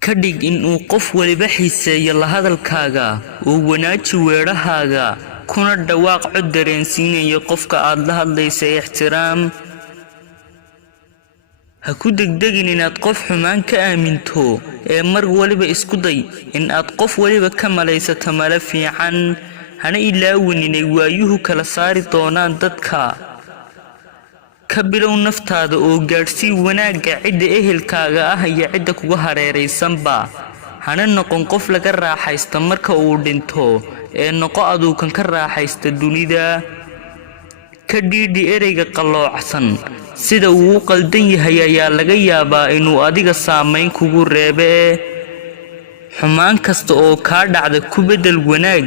كدق إنو قف ولبحيسي يلا هذا الكاغا ووناجي ويرهاغا كنا الدواق عدرين سيني يقفك عادلها ليس احترام هكو دقدقين إن أتقف حمان كآمنتو مر ولبا اسكدي إن أتقف ولبا كما ليس تمالفي عن هنا إلاوين إن يوايوه كالساري طونان دادكا كبيرو نفتاد أو جارسي وناقا عد إهلكاغا هي عد كوهاريري سنبا هنا نقون قف لك الراحة استمرك أوردنتو نقو أدو كان كالراحة استدوني دا كديدي إريغا قلوعسن sida uu qaldan yahay ayaa laga yaabaa inuu adiga saameyn kugu reebe xumaan kasta oo ka dhacda ku bedel wanaag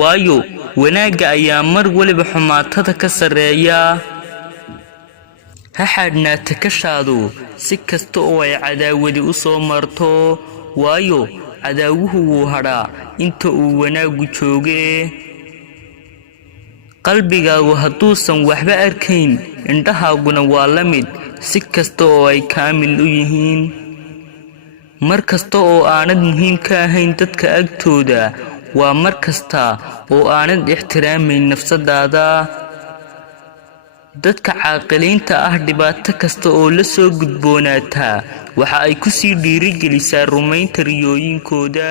waayo wanaaga ayaa mar waliba xumaatada ka sareeya ha xadna takashado si kasta oo ay cadaawadi u soo marto waayo cadaawuhu wuu haraa inta uu wanaagu jooge qalbigaagu hadduusan waxba arkayn indhahaaguna waa la mid si kasta oo ay kaamil u yihiin mar kasta oo aanad muhiim ka ahayn dadka agtooda waa mar kasta oo aanad ixtiraamayn nafsadaada dadka caaqiliinta ah dhibaato kasta oo la soo gudboonaata waxa ay ku sii dhiirigelisaa rumaynta riyooyinkooda